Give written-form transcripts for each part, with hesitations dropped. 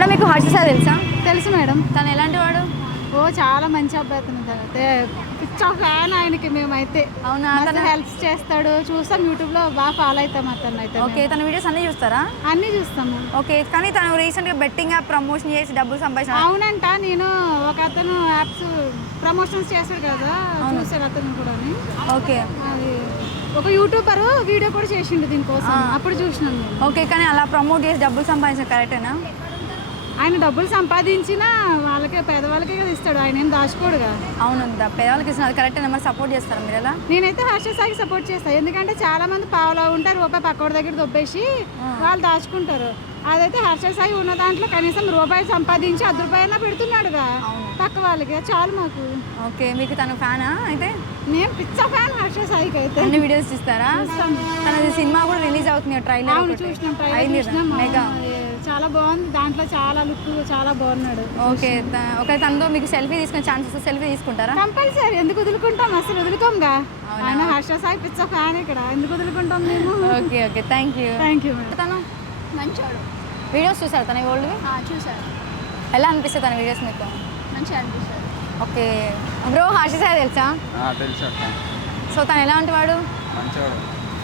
Madam మీకు Harsha sir తెలుసా? తెలుసు మేడం. తను ఎలాంటి వాడు? ఓ చాలా మంచి అబ్బాయి అతను. అయితే పిచ్చ ఫ్యాన్ ఆయనకి మేమైతే. అవునా? తను హెల్ప్స్ చేస్తాడు, చూస్తాం యూట్యూబ్లో, బాగా ఫాలో అవుతాం అతను అయితే. ఓకే, తన వీడియోస్ అన్నీ చూస్తారా? అన్నీ చూస్తాము. ఓకే, కానీ తను రీసెంట్గా బెట్టింగ్ యాప్ ప్రమోషన్ చేసి డబ్బులు సంపాదించాడు. అవునంట, నేను ఒక అతను యాప్స్ ప్రమోషన్స్ చేస్తాడు కదా, చూసాను అతను కూడా. ఓకే, అది ఒక యూట్యూబర్ వీడియో కూడా చేసిండు దీనికోసం, అప్పుడు చూసినాను నేను. ఓకే, కానీ అలా ప్రమోట్ చేసి డబ్బులు సంపాదించడం కరెక్టేనా? ఆయన డబ్బులు సంపాదించినా వాళ్ళకే, పేదవాళ్ళకే కదా ఇస్తాడు, ఆయన ఏం దాచుకోడుగా. అవును, పేదవాళ్ళకి ఇస్తున్నారు కరెక్టేనా? మరి సపోర్ట్ చేస్తారా మీరు ఎలా? నేనైతే హర్ష సాయికి సపోర్ట్ చేస్తాను. ఎందుకంటే చాలా మంది పావులా ఉంటారు, రూపాయి పక్కోడి దగ్గర దొబ్బేసి వాళ్ళు దాచుకుంటారు. అదైతే హర్ష సాయి ఉన్న దాంట్లో కనీసం రూపాయి సంపాదించి 10 రూపాయలైనా పెడుతున్నాడుగా పక్క వాళ్ళకి, చాలు మాకు. ఓకే, మీకు తన ఫ్యానా అయితే? నేను పిచ్చ ఫ్యాన్ హర్ష సాయికి అయితే. అన్ని వీడియోస్ చూస్తారా? తనది సినిమా కూడా రిలీజ్ అవుతుంది, ట్రైలర్. అవును, చూసినాం, ట్రైలర్ చూసినాం. చాలా బాగుంది, దాంట్లో చాలా లుక్, చాలా బాగున్నాడు. ఓకే, ఒక తనతో మీకు సెల్ఫీ తీసుకునే ఛాన్సెస్, సెల్ఫీ తీసుకుంటారా? కంపల్సరీ, ఎందుకు వదులుకుంటాం, అసలు వదులుకోంగా. ఆయన హర్ష సాయి పిచ్చ ఫ్యాన్, ఇక్కడ ఎందుకు వదులుకుంటాం మేము. Okay okay, thank you. తను మంచోడు. వీడియోస్ చూసారు తన ఓల్డ్? చూసారు. ఎలా అనిపిస్తుంది తన వీడియోస్ మీకు? మంచిగా అనిపిస్తుంది. ఓకే బ్రో, హర్ష సాయి తెలుసా? తెలుసు అక్క. సో తను ఎలా వాడు? మంచివాడు.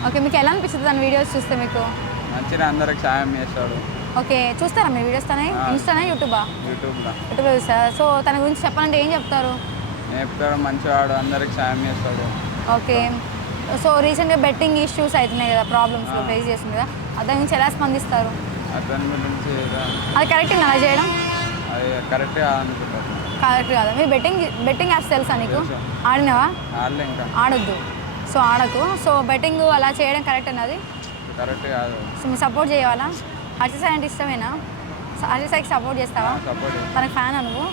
ఓకే, మీకు ఎలా అనిపిస్తుంది తన వీడియోస్ చూస్తే మీకు? మంచిగా అందరికి సాయం చేస్తాడు. ఓకే, చూస్తారా మీరు వీడియోస్ తనే? ఇన్స్టానా, యూట్యూబా? యూట్యూబ్లో చూస్తారా? సో తన గురించి చెప్పాలంటే ఏం చెప్తారు? చెప్తాడు, మంచివాడు, అందరికి సాయం చేస్తాడు. ఓకే, సో రీసెంట్గా బెట్టింగ్ ఇష్యూస్ అవుతున్నాయి కదా, ప్రాబ్లమ్స్ ఫేస్ చేస్తుంది కదా, దాని గురించి ఎలా స్పందిస్తారు? అతని గురించి అది కరెక్ట్ అలా చేయడం? అది కరెక్ట్ కాదనుకుంటారు. కరెక్ట్ కాదా? మీరు బెట్టింగ్ యాప్స్ తెలుసా నీకు? ఆడినావా? ఆడలే, ఇంకా ఆడొద్దు, సో ఆడకు. సో బెట్టింగ్ అలా చేయడం కరెక్ట్ అన్నది కరెక్ట్ కాదు. సో మీరు సపోర్ట్ చేయాలా? హర్ష సాయి అంటే ఇష్టమేనా? హర్ష సాయికి సపోర్ట్ చేస్తావా? సపోర్ట్. తనకు ఫ్యాన్ నువ్వు?